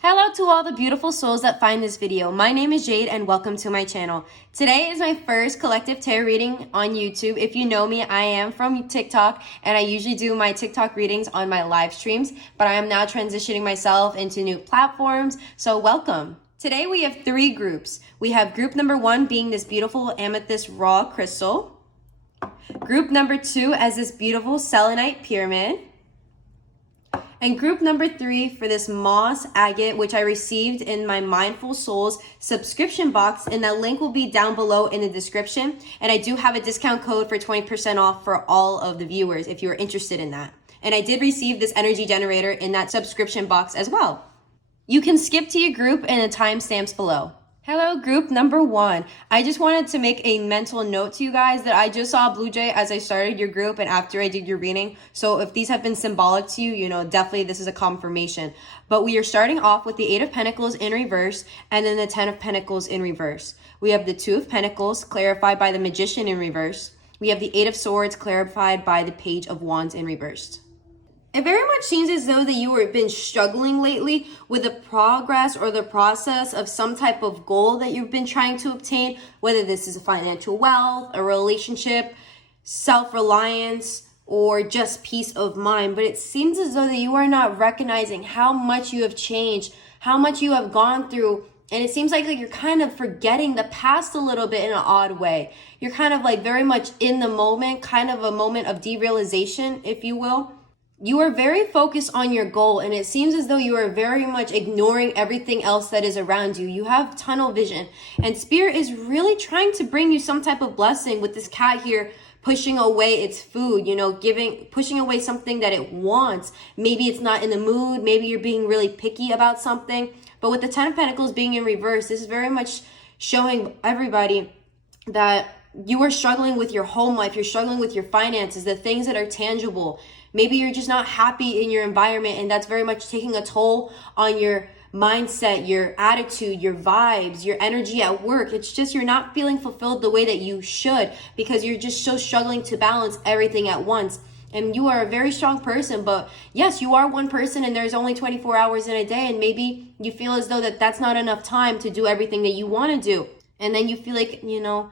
Hello to all the beautiful souls that find this video. My name is Jade and welcome to my channel. Today is my first collective tarot reading on YouTube. If you know me, I am from TikTok and I usually do my TikTok readings on my live streams, but I am now transitioning myself into new platforms, so welcome. Today we have three groups. We have group number one being this beautiful amethyst raw crystal. Group number two as this beautiful selenite pyramid. And group number three for this moss agate, which I received in my Mindful Souls subscription box, and that link will be down below in the description. And I do have a discount code for 20% off for all of the viewers if you are interested in that. And I did receive this energy generator in that subscription box as well. You can skip to your group and the timestamps below. Hello, group number one. I just wanted to make a mental note to you guys that I just saw Blue Jay as I started your group and after I did your reading. So if these have been symbolic to you, you know, definitely this is a confirmation. But we are starting off with the Eight of Pentacles in reverse and then the Ten of Pentacles in reverse. We have the Two of Pentacles clarified by the Magician in reverse. We have the Eight of Swords clarified by the Page of Wands in reverse. It very much seems as though that you have been struggling lately with the progress or the process of some type of goal that you've been trying to obtain, whether this is a financial wealth, a relationship, self-reliance, or just peace of mind. But it seems as though that you are not recognizing how much you have changed, how much you have gone through. And it seems like you're kind of forgetting the past a little bit in an odd way. You're kind of like very much in the moment, kind of a moment of derealization, if you will. You are very focused on your goal, and it seems as though you are very much ignoring everything else that is around you. You have tunnel vision, and Spirit is really trying to bring you some type of blessing with this cat here pushing away its food, you know, pushing away something that it wants. Maybe it's not in the mood. Maybe you're being really picky about something. But with the Ten of Pentacles being in reverse, this is very much showing everybody that you are struggling with your home life. You're struggling with your finances, the things that are tangible. Maybe you're just not happy in your environment, and that's very much taking a toll on your mindset, your attitude, your vibes, your energy at work. It's just you're not feeling fulfilled the way that you should because you're just so struggling to balance everything at once. And you are a very strong person, but yes, you are one person and there's only 24 hours in a day, and maybe you feel as though that's not enough time to do everything that you want to do. And then you feel like, you know,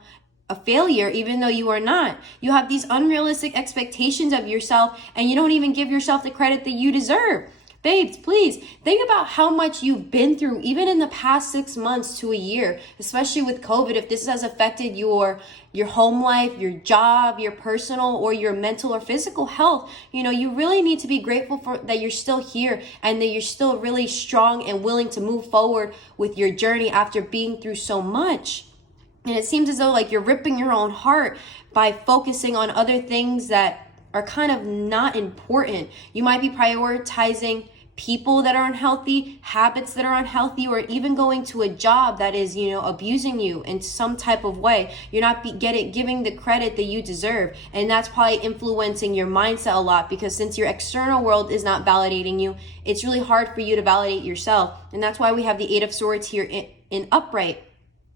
a failure, even though you are not. You have these unrealistic expectations of yourself and you don't even give yourself the credit that you deserve. Babes, please think about how much you've been through, even in the past 6 months to a year, especially with COVID. If this has affected your home life, your job, your personal or your mental or physical health, you know, you really need to be grateful for that you're still here and that you're still really strong and willing to move forward with your journey after being through so much. And it seems as though like you're ripping your own heart by focusing on other things that are kind of not important. You might be prioritizing people that are unhealthy, habits that are unhealthy, or even going to a job that is, you know, abusing you in some type of way. You're not giving the credit that you deserve. And that's probably influencing your mindset a lot because since your external world is not validating you, it's really hard for you to validate yourself. And that's why we have the Eight of Swords here in upright,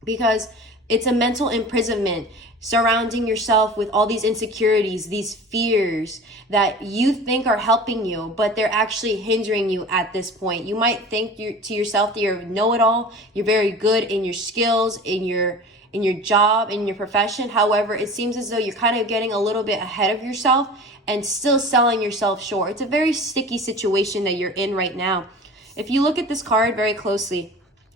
because it's a mental imprisonment, surrounding yourself with all these insecurities, these fears that you think are helping you, but they're actually hindering you at this point. You might think to yourself that you're know-it-all, you're very good in your skills, in your job, in your profession. However, it seems as though you're kind of getting a little bit ahead of yourself and still selling yourself short. It's a very sticky situation that you're in right now. If you look at this card very closely,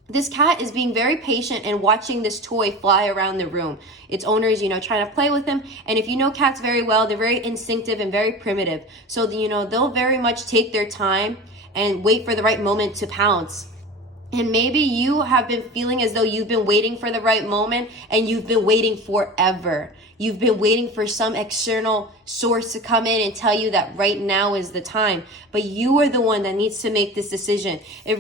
this cat is being very patient and watching this toy fly around the room. Its owner is, you know, trying to play with him. And if you know cats very well, they're very instinctive and very primitive. So, you know, they'll very much take their time and wait for the right moment to pounce. And maybe you have been feeling as though you've been waiting for the right moment and you've been waiting forever. You've been waiting for some external source to come in and tell you that right now is the time. But you are the one that needs to make this decision. You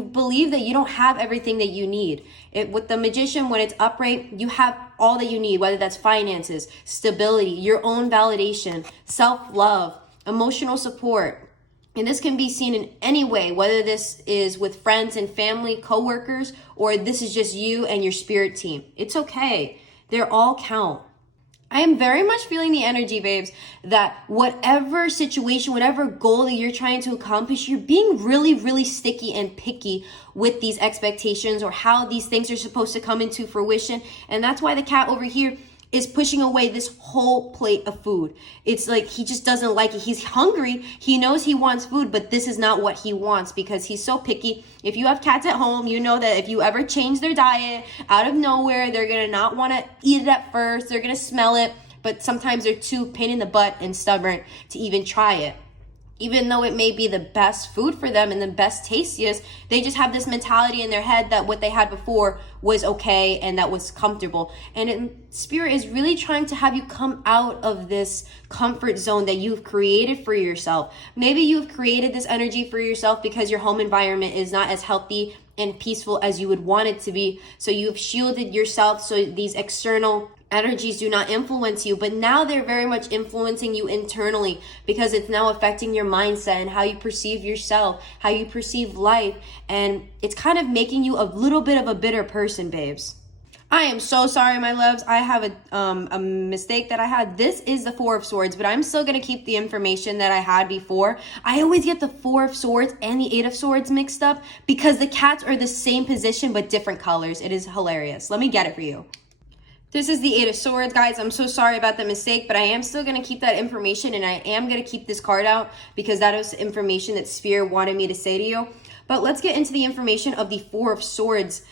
believe that you don't have everything that you need. With the Magician, when it's upright, you have all that you need, whether that's finances, stability, your own validation, self-love, emotional support. And this can be seen in any way, whether this is with friends and family, coworkers, or this is just you and your spirit team. It's okay. They all count. I am very much feeling the energy, babes, that whatever situation, whatever goal that you're trying to accomplish, you're being really, really sticky and picky with these expectations or how these things are supposed to come into fruition. And that's why the cat over here is pushing away this whole plate of food. It's like he just doesn't like it. He's hungry. He knows he wants food, but this is not what he wants because he's so picky. If you have cats at home, you know that if you ever change their diet out of nowhere, they're going to not want to eat it at first. They're going to smell it, but sometimes they're too pain in the butt and stubborn to even try it. Even though it may be the best food for them and the best tastiest, they just have this mentality in their head that what they had before was okay and that was comfortable. And Spirit is really trying to have you come out of this comfort zone that you've created for yourself. Maybe you've created this energy for yourself because your home environment is not as healthy and peaceful as you would want it to be. So you've shielded yourself so these external energies do not influence you, but now they're very much influencing you internally because it's now affecting your mindset and how you perceive yourself, how you perceive life, and it's kind of making you a little bit of a bitter person, babes. I am so sorry, my loves. I have a mistake that I had. This is the Four of Swords, but I'm still going to keep the information that I had before. I always get the Four of Swords and the Eight of Swords mixed up because the cats are the same position but different colors. It is hilarious. Let me get it for you. This is the Eight of Swords, guys. I'm so sorry about the mistake, but I am still going to keep that information, and I am going to keep this card out because that is information that Spirit wanted me to say to you. But let's get into the information of the Four of Swords.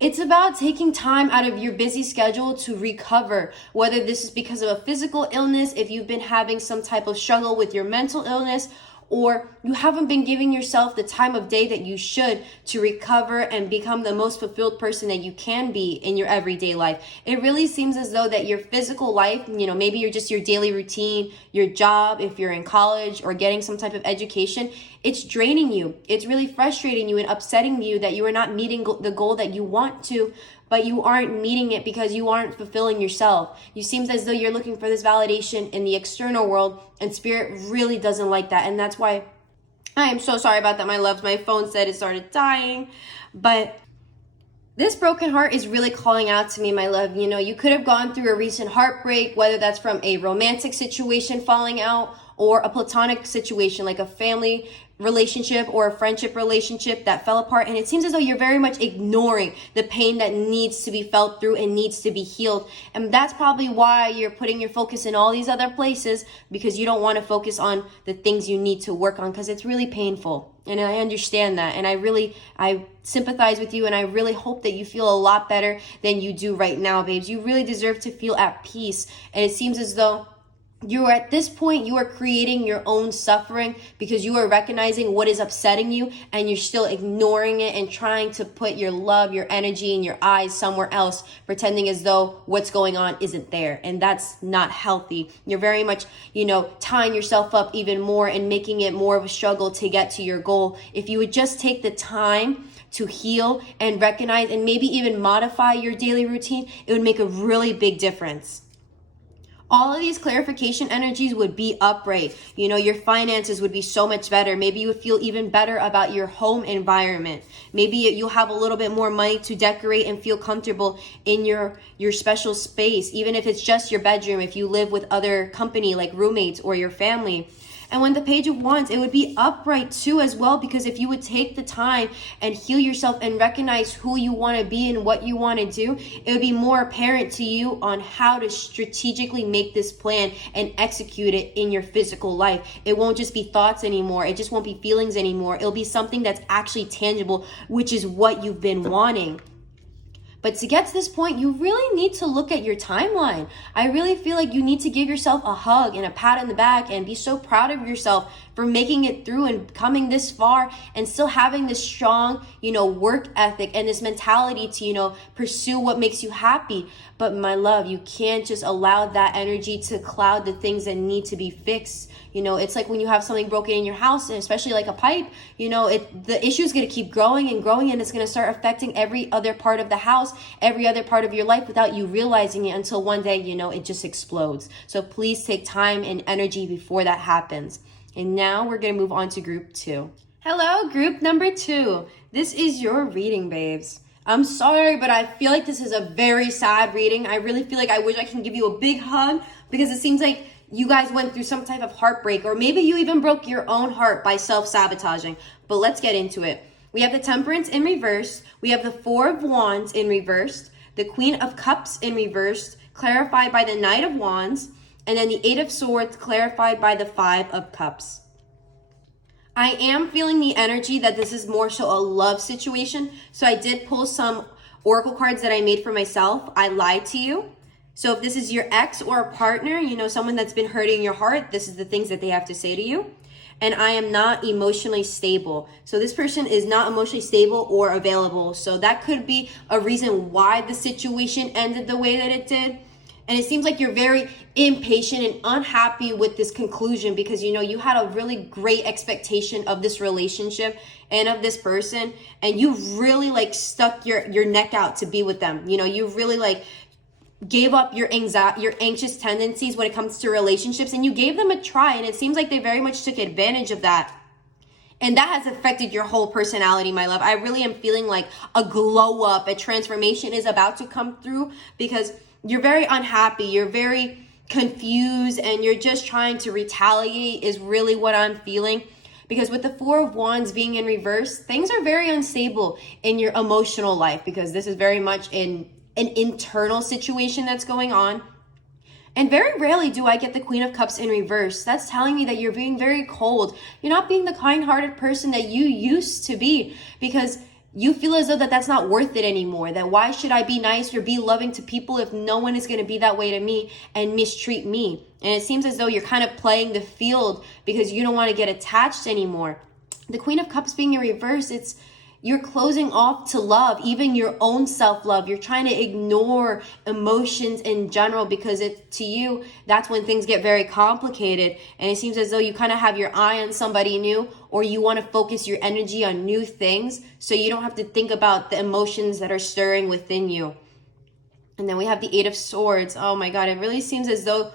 It's about taking time out of your busy schedule to recover, whether this is because of a physical illness, if you've been having some type of struggle with your mental illness, or you haven't been giving yourself the time of day that you should to recover and become the most fulfilled person that you can be in your everyday life. It really seems as though that your physical life, maybe you're just your daily routine, your job, if you're in college or getting some type of education, it's draining you. It's really frustrating you and upsetting you that you are not meeting the goal that you want to, but you aren't meeting it because you aren't fulfilling yourself. You seem as though you're looking for this validation in the external world, and Spirit really doesn't like that. And that's why I am so sorry about that, my loves. My phone said it started dying, but this broken heart is really calling out to me, my love. You could have gone through a recent heartbreak, whether that's from a romantic situation falling out or a platonic situation like a family relationship or a friendship relationship that fell apart, and it seems as though you're very much ignoring the pain that needs to be felt through and needs to be healed. And that's probably why you're putting your focus in all these other places, because you don't want to focus on the things you need to work on, because it's really painful. And I understand that, and I sympathize with you, and I really hope that you feel a lot better than you do right now, babes. You really deserve to feel at peace, and it seems as though you are at this point, you are creating your own suffering because you are recognizing what is upsetting you and you're still ignoring it and trying to put your love, your energy, and your eyes somewhere else, pretending as though what's going on isn't there. And that's not healthy. You're very much, tying yourself up even more and making it more of a struggle to get to your goal. If you would just take the time to heal and recognize and maybe even modify your daily routine, it would make a really big difference. All of these clarification energies would be upright. Your finances would be so much better. Maybe you would feel even better about your home environment. Maybe you'll have a little bit more money to decorate and feel comfortable in your special space, even if it's just your bedroom, if you live with other company like roommates or your family. And when the Page of Wands, it would be upright too as well, because if you would take the time and heal yourself and recognize who you want to be and what you want to do, it would be more apparent to you on how to strategically make this plan and execute it in your physical life. It won't just be thoughts anymore. It just won't be feelings anymore. It'll be something that's actually tangible, which is what you've been wanting. But to get to this point, you really need to look at your timeline. I really feel like you need to give yourself a hug and a pat in the back and be so proud of yourself for making it through and coming this far and still having this strong, work ethic and this mentality to, pursue what makes you happy. But my love, you can't just allow that energy to cloud the things that need to be fixed. It's like when you have something broken in your house, and especially like a pipe, the issue is going to keep growing and growing, and it's going to start affecting every other part of the house, every other part of your life without you realizing it, until one day, it just explodes. So please take time and energy before that happens. And now we're going to move on to group 2. Hello, group number 2. This is your reading, babes. I'm sorry, but I feel like this is a very sad reading. I really feel like I wish I can give you a big hug because it seems like you guys went through some type of heartbreak, or maybe you even broke your own heart by self-sabotaging. But let's get into it. We have the Temperance in reverse. We have the Four of Wands in reverse. The Queen of Cups in reverse, clarified by the Knight of Wands. And then the Eight of Swords, clarified by the Five of Cups. I am feeling the energy that this is more so a love situation. So I did pull some oracle cards that I made for myself. I lied to you. So if this is your ex or a partner, you know, someone that's been hurting your heart, this is the things that they have to say to you. And I am not emotionally stable. So this person is not emotionally stable or available. So that could be a reason why the situation ended the way that it did. And it seems like you're very impatient and unhappy with this conclusion because, you know, you had a really great expectation of this relationship and of this person. And you really like stuck your neck out to be with them. You know, you really like gave up your anxious tendencies when it comes to relationships, and you gave them a try. And it seems like they very much took advantage of that. And that has affected your whole personality, my love. I really am feeling like a glow up, a transformation is about to come through because you're very unhappy, you're very confused, and you're just trying to retaliate is really what I'm feeling. Because with the Four of Wands being in reverse, things are very unstable in your emotional life because this is very much in an internal situation that's going on. And very rarely do I get the Queen of Cups in reverse. That's telling me that you're being very cold. You're not being the kind-hearted person that you used to be because you feel as though that's not worth it anymore. That why should I be nice or be loving to people if no one is going to be that way to me and mistreat me? And it seems as though you're kind of playing the field because you don't want to get attached anymore. The Queen of Cups being in reverse, you're closing off to love, even your own self-love. You're trying to ignore emotions in general because to you, that's when things get very complicated. And it seems as though you kind of have your eye on somebody new, or you want to focus your energy on new things so you don't have to think about the emotions that are stirring within you. And then we have the Eight of Swords. Oh my God, it really seems as though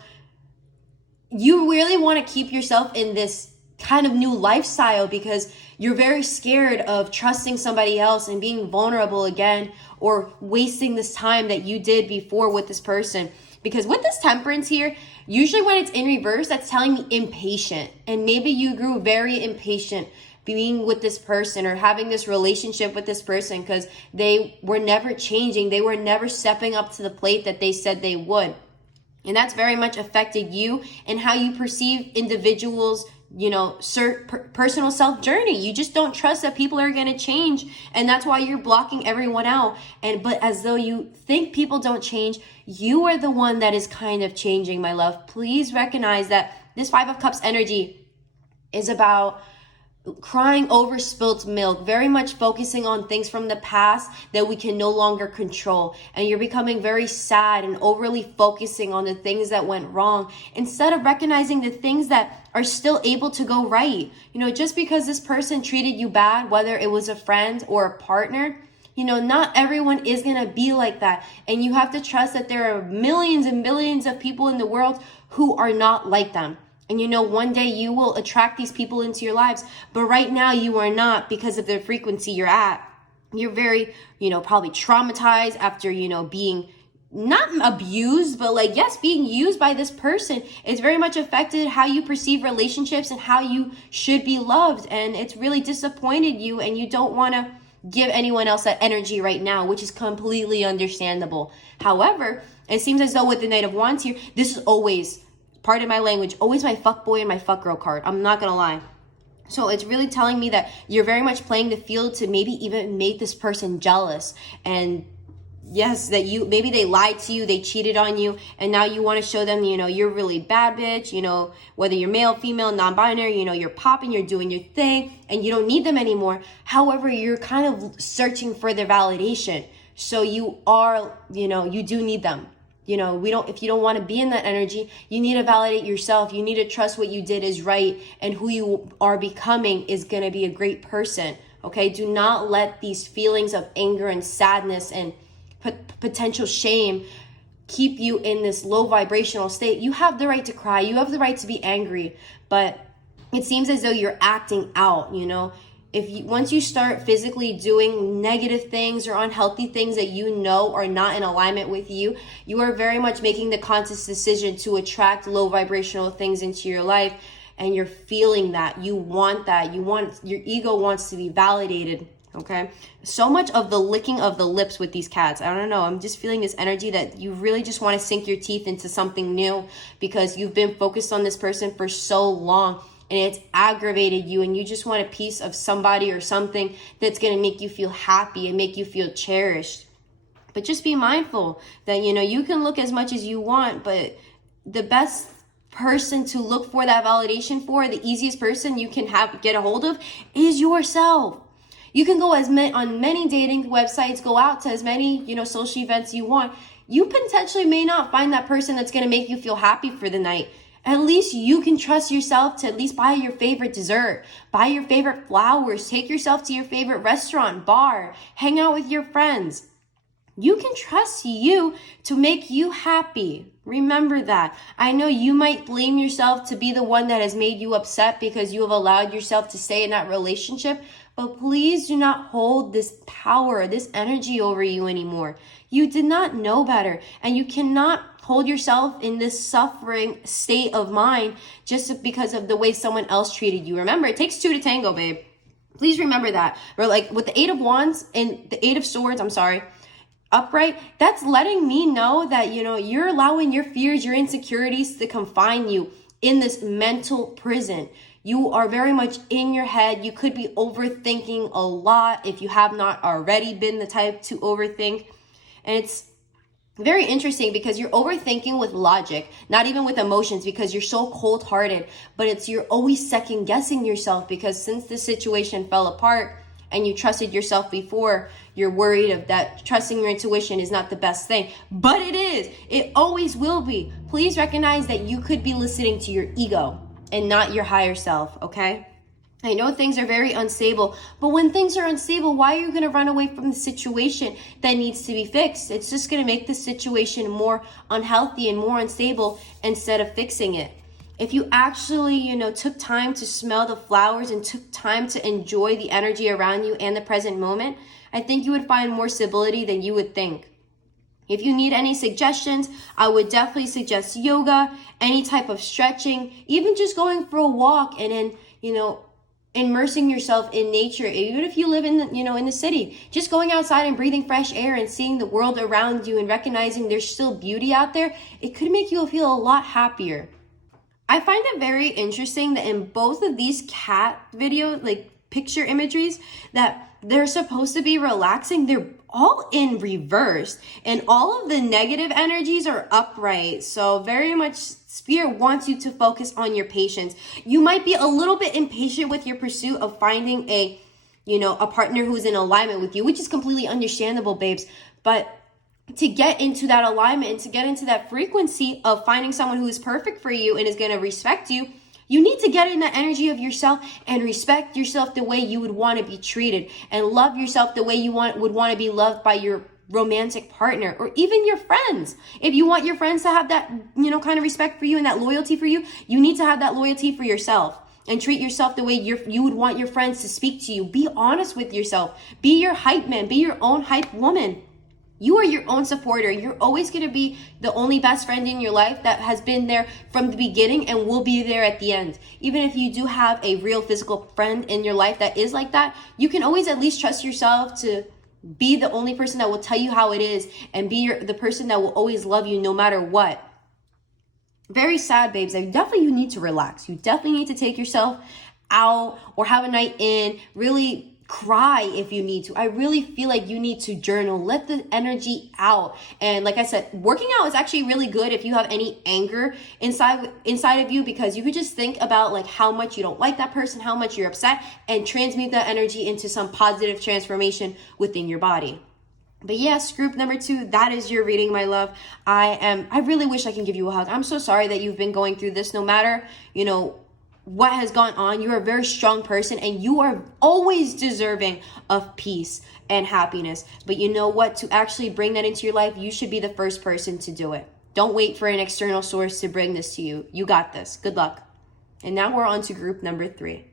you really want to keep yourself in this kind of new lifestyle because you're very scared of trusting somebody else and being vulnerable again, or wasting this time that you did before with this person. Because with this Temperance here, usually when it's in reverse, that's telling me impatient. And maybe you grew very impatient being with this person or having this relationship with this person because they were never changing. They were never stepping up to the plate that they said they would. And that's very much affected you and how you perceive individuals, you know, personal self journey. You just don't trust that people are going to change, and that's why you're blocking everyone out. But as though you think people don't change, you are the one that is kind of changing, my love. Please recognize that this Five of Cups energy is about crying over spilt milk, very much focusing on things from the past that we can no longer control. And you're becoming very sad and overly focusing on the things that went wrong instead of recognizing the things that are still able to go right. You know, just because this person treated you bad, whether it was a friend or a partner, you know, not everyone is going to be like that. And you have to trust that there are millions and billions of people in the world who are not like them. And you know, one day you will attract these people into your lives, but right now you are not because of the frequency you're at. You're very, you know, probably traumatized after, you know, being not abused, but like, yes, being used by this person. It's very much affected how you perceive relationships and how you should be loved. And it's really disappointed you, and you don't want to give anyone else that energy right now, which is completely understandable. However, it seems as though with the Knight of Wands here, this is always, pardon my language, always my fuck boy and my fuck girl card. I'm not gonna lie. So it's really telling me that you're very much playing the field to maybe even make this person jealous. And yes, that maybe they lied to you, they cheated on you, and now you want to show them, you know, you're really bad bitch, you know, whether you're male, female, non-binary, you know, you're popping, you're doing your thing, and you don't need them anymore. However, you're kind of searching for their validation. So you are, you know, you do need them. You know, if you don't want to be in that energy, you need to validate yourself. You need to trust what you did is right, and who you are becoming is going to be a great person. Okay. Do not let these feelings of anger and sadness and potential shame keep you in this low vibrational state. You have the right to cry. You have the right to be angry, but it seems as though you're acting out, you know. Once you start physically doing negative things or unhealthy things that you know are not in alignment with you, you are very much making the conscious decision to attract low vibrational things into your life, and you're feeling that. You want that. Your ego wants to be validated. Okay, so much of the licking of the lips with these cats. I don't know, I'm just feeling this energy that you really just want to sink your teeth into something new because you've been focused on this person for so long and it's aggravated you, and you just want a piece of somebody or something that's going to make you feel happy and make you feel cherished. But just be mindful that, you can look as much as you want, but the best person to look for that validation for, the easiest person you can get a hold of, is yourself. You can go on many dating websites, go out to as many, social events you want. You potentially may not find that person that's going to make you feel happy for the night. At least you can trust yourself to at least buy your favorite dessert, buy your favorite flowers, take yourself to your favorite restaurant, bar, hang out with your friends. You can trust you to make you happy. Remember that. I know you might blame yourself to be the one that has made you upset because you have allowed yourself to stay in that relationship, but please do not hold this power, this energy over you anymore. You did not know better, and you cannot hold yourself in this suffering state of mind just because of the way someone else treated you. Remember, it takes two to tango, babe. Please remember that. Or like with the Eight of Wands and the Eight of Swords, upright, that's letting me know that, you're allowing your fears, your insecurities to confine you in this mental prison. You are very much in your head. You could be overthinking a lot if you have not already been the type to overthink. And it's very interesting because you're overthinking with logic, not even with emotions, because you're so cold-hearted, but you're always second guessing yourself because since the situation fell apart and you trusted yourself before, you're worried of that. Trusting your intuition is not the best thing, but it is. It always will be. Please recognize that you could be listening to your ego and not your higher self, okay? I know things are very unstable, but when things are unstable, why are you going to run away from the situation that needs to be fixed? It's just going to make the situation more unhealthy and more unstable instead of fixing it. If you actually, took time to smell the flowers and took time to enjoy the energy around you and the present moment, I think you would find more stability than you would think. If you need any suggestions, I would definitely suggest yoga, any type of stretching, even just going for a walk and then, immersing yourself in nature. Even if you live in the city, just going outside and breathing fresh air and seeing the world around you and recognizing there's still beauty out there, it could make you feel a lot happier. I find it very interesting that in both of these cat video, picture imageries, that they're supposed to be relaxing, they're all in reverse, and all of the negative energies are upright. So very much Spirit wants you to focus on your patience. You might be a little bit impatient with your pursuit of finding a partner who's in alignment with you, which is completely understandable, babes. But to get into that alignment and to get into that frequency of finding someone who is perfect for you and is going to respect you, you need to get in that energy of yourself and respect yourself the way you would want to be treated, and love yourself the way you would want to be loved by your romantic partner or even your friends. If you want your friends to have that, kind of respect for you and that loyalty for you, you need to have that loyalty for yourself and treat yourself the way you would want your friends to speak to you. Be honest with yourself. Be your hype man. Be your own hype woman. You are your own supporter. You're always going to be the only best friend in your life that has been there from the beginning and will be there at the end. Even if you do have a real physical friend in your life that is like that, you can always at least trust yourself to be the only person that will tell you how it is and be the person that will always love you no matter what. Very sad, babes. You need to relax. You definitely need to take yourself out or have a night in. Really cry if you need to. I really feel like you need to journal. Let the energy out. And like I said, working out is actually really good if you have any anger inside of you, because you could just think about how much you don't like that person, how much you're upset, and transmute that energy into some positive transformation within your body. But yes, group number 2, that is your reading, my love. I really wish I can give you a hug. I'm so sorry that you've been going through this. No matter, what has gone on, you're a very strong person and you are always deserving of peace and happiness. But you know what? To actually bring that into your life, you should be the first person to do it. Don't wait for an external source to bring this to you. You got this. Good luck. And now we're on to group number 3.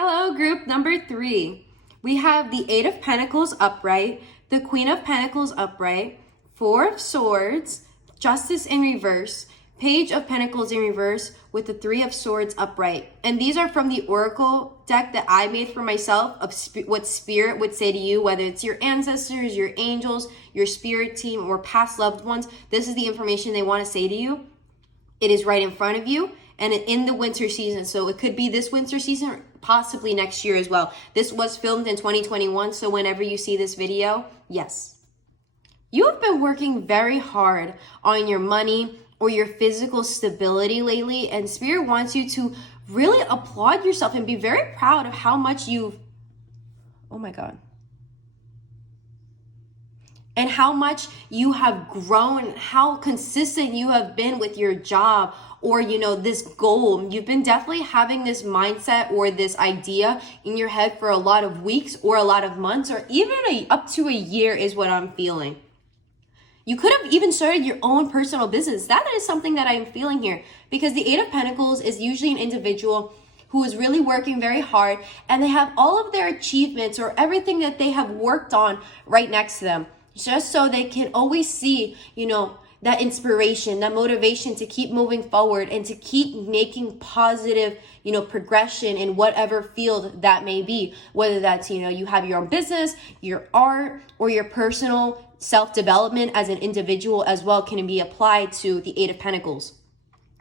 Hello, group number 3. We have the Eight of Pentacles upright, the Queen of Pentacles upright, Four of Swords, Justice in reverse, Page of Pentacles in reverse with the Three of Swords upright. And these are from the Oracle deck that I made for myself of what Spirit would say to you, whether it's your ancestors, your angels, your spirit team, or past loved ones. This is the information they want to say to you. It is right in front of you and in the winter season. So it could be this winter season, or possibly next year as well. This was filmed in 2021. So whenever you see this video, yes. You have been working very hard on your money or your physical stability lately, and Spirit wants you to really applaud yourself and be very proud of how much you've, oh my God, and how much you have grown, how consistent you have been with your job or, this goal. You've been definitely having this mindset or this idea in your head for a lot of weeks or a lot of months, or even up to a year is what I'm feeling. You could have even started your own personal business. That is something that I'm feeling here, because the Eight of Pentacles is usually an individual who is really working very hard and they have all of their achievements or everything that they have worked on right next to them, just so they can always see, that inspiration, that motivation to keep moving forward and to keep making positive, progression in whatever field that may be, whether that's, you have your own business, your art, or your personal self-development as an individual as well can be applied to the Eight of Pentacles.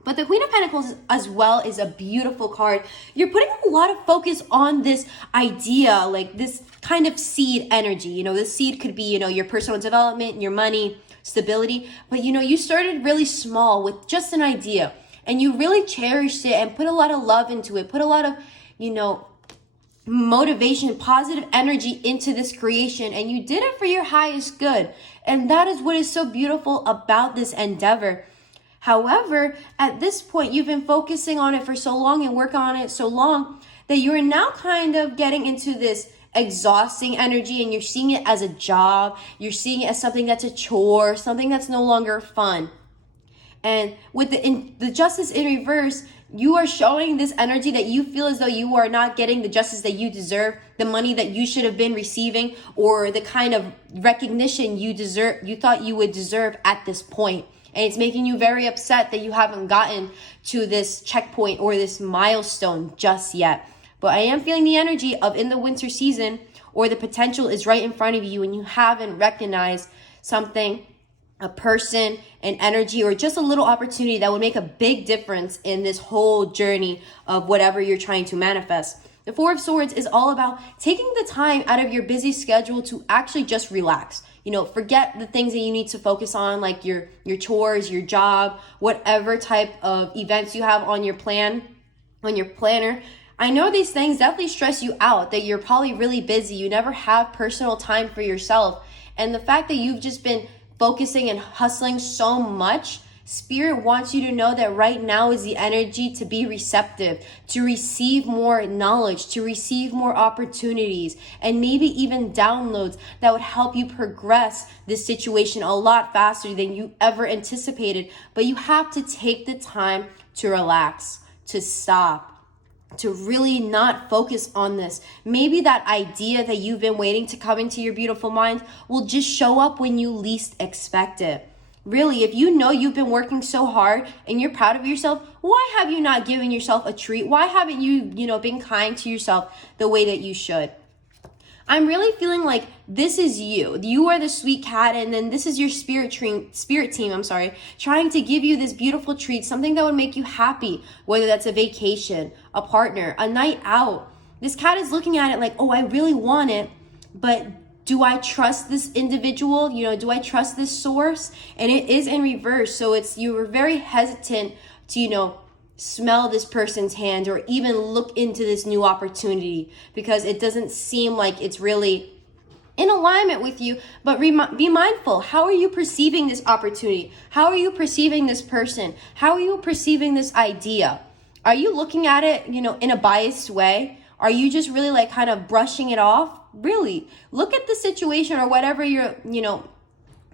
But the Queen of Pentacles as well is a beautiful card. You're putting a lot of focus on this idea, like this kind of seed energy. This seed could be, your personal development, your money, stability. But, you started really small with just an idea and you really cherished it and put a lot of love into it, put a lot of, motivation, positive energy into this creation, and you did it for your highest good. And that is what is so beautiful about this endeavor. However, at this point, you've been focusing on it for so long and working on it so long that you're now kind of getting into this exhausting energy, and you're seeing it as a job. You're seeing it as something that's a chore, something that's no longer fun. And with the Justice in reverse, you are showing this energy that you feel as though you are not getting the justice that you deserve, the money that you should have been receiving, or the kind of recognition you thought you would deserve at this point. And it's making you very upset that you haven't gotten to this checkpoint or this milestone just yet. But I am feeling the energy of in the winter season, or the potential is right in front of you and you haven't recognized something, a person, an energy, or just a little opportunity that would make a big difference in this whole journey of whatever you're trying to manifest. The Four of Swords is all about taking the time out of your busy schedule to actually just relax. Forget the things that you need to focus on, like your chores, your job, whatever type of events you have on your plan, on your planner. I know these things definitely stress you out, that you're probably really busy. You never have personal time for yourself. And the fact that you've just been focusing and hustling so much, Spirit wants you to know that right now is the energy to be receptive, to receive more knowledge, to receive more opportunities, and maybe even downloads that would help you progress this situation a lot faster than you ever anticipated. But you have to take the time to relax, to stop, to really not focus on this. Maybe that idea that you've been waiting to come into your beautiful mind will just show up when you least expect it. Really, if you know you've been working so hard and you're proud of yourself, why have you not given yourself a treat? Why haven't you, been kind to yourself the way that you should? I'm really feeling like this is you. You are the sweet cat, and then this is your spirit team, trying to give you this beautiful treat, something that would make you happy, whether that's a vacation, a partner, a night out. This cat is looking at it like, oh, I really want it, but do I trust this individual? Do I trust this source? And it is in reverse. So you were very hesitant to, smell this person's hand or even look into this new opportunity because it doesn't seem like it's really in alignment with you. But be mindful. How are you perceiving this opportunity? How are you perceiving this person? How are you perceiving this idea? Are you looking at it, in a biased way? Are you just really kind of brushing it off? Really look at the situation or whatever you're,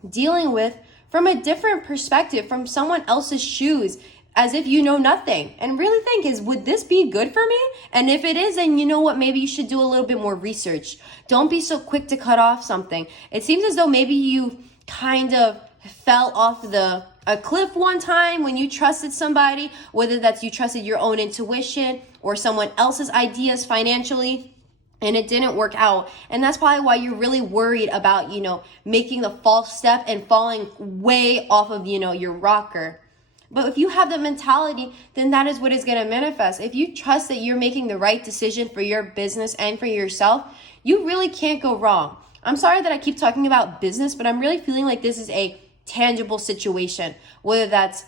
dealing with from a different perspective, from someone else's shoes. as if you know nothing, and really think, would this be good for me? And if it is, then you know what, maybe you should do a little bit more research. Don't be so quick to cut off something. It seems as though maybe you kind of fell off a cliff one time when you trusted somebody, whether that's you trusted your own intuition or someone else's ideas financially, and it didn't work out. And that's probably why you're really worried about, making the false step and falling way off of, your rocker. But if you have the mentality, then that is what is going to manifest. If you trust that you're making the right decision for your business and for yourself, you really can't go wrong. I'm sorry that I keep talking about business, but I'm really feeling like this is a tangible situation, whether that's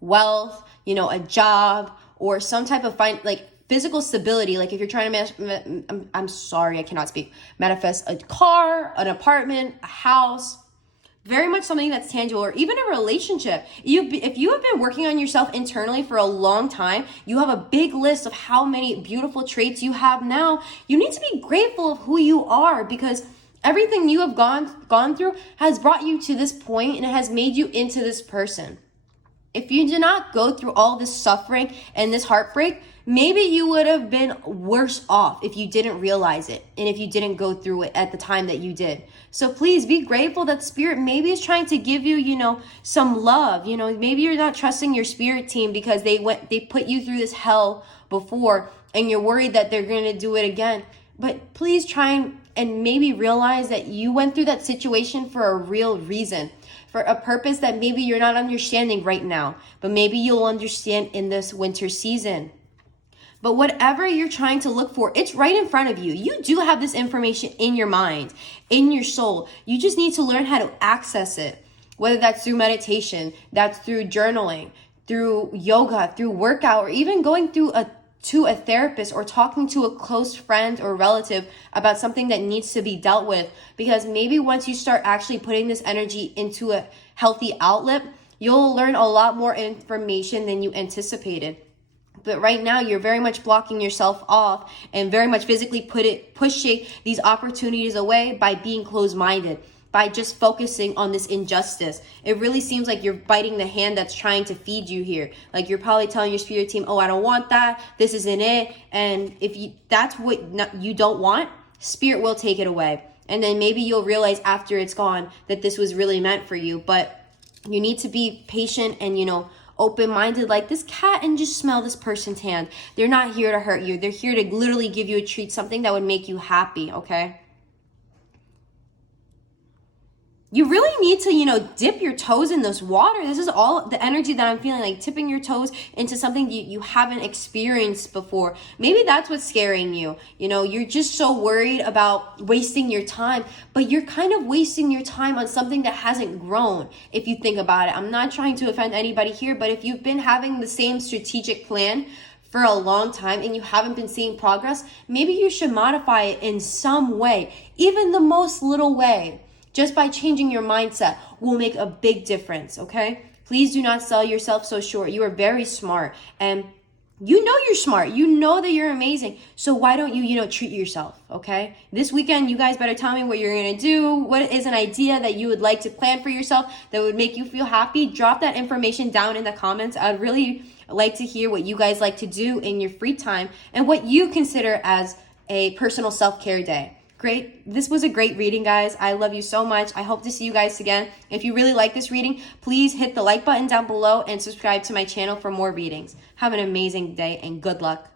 wealth, a job, or some type of physical stability. Like if you're trying to I'm sorry, I cannot speak. Manifest a car, an apartment, a house, very much something that's tangible, or even a relationship. If you have been working on yourself internally for a long time, you have a big list of how many beautiful traits you have now. You need to be grateful of who you are, because everything you have gone through has brought you to this point, and it has made you into this person. If you did not go through all this suffering and this heartbreak, maybe you would have been worse off if you didn't realize it and if you didn't go through it at the time that you did. So please be grateful that spirit maybe is trying to give you, some love. Maybe you're not trusting your spirit team because they put you through this hell before, and you're worried that they're going to do it again. But please try and maybe realize that you went through that situation for a real reason, for a purpose that maybe you're not understanding right now, but maybe you'll understand in this winter season. But whatever you're trying to look for, it's right in front of you. You do have this information in your mind, in your soul. You just need to learn how to access it, whether that's through meditation, that's through journaling, through yoga, through workout, or even going to a therapist or talking to a close friend or relative about something that needs to be dealt with. Because maybe once you start actually putting this energy into a healthy outlet, you'll learn a lot more information than you anticipated. But right now, you're very much blocking yourself off and very much physically pushing these opportunities away by being closed-minded, by just focusing on this injustice. It really seems like you're biting the hand that's trying to feed you here. Like you're probably telling your spirit team, oh, I don't want that. This isn't it. And if that's what you don't want, spirit will take it away. And then maybe you'll realize after it's gone that this was really meant for you. But you need to be patient and, open-minded, like this cat, and just smell this person's hand. They're not here to hurt you. They're here to literally give you a treat, something that would make you happy, okay? You really need to, dip your toes in this water. This is all the energy that I'm feeling, like tipping your toes into something you haven't experienced before. Maybe that's what's scaring you. You're just so worried about wasting your time, but you're kind of wasting your time on something that hasn't grown, if you think about it. I'm not trying to offend anybody here, but if you've been having the same strategic plan for a long time and you haven't been seeing progress, maybe you should modify it in some way, even the most little way. Just by changing your mindset will make a big difference, okay? Please do not sell yourself so short. You are very smart, and you know you're smart. You know that you're amazing. So why don't you, treat yourself, okay? This weekend, you guys better tell me what you're going to do. What is an idea that you would like to plan for yourself that would make you feel happy? Drop that information down in the comments. I'd really like to hear what you guys like to do in your free time and what you consider as a personal self-care day. Great. This was a great reading, guys. I love you so much. I hope to see you guys again. If you really like this reading, please hit the like button down below and subscribe to my channel for more readings. Have an amazing day and good luck.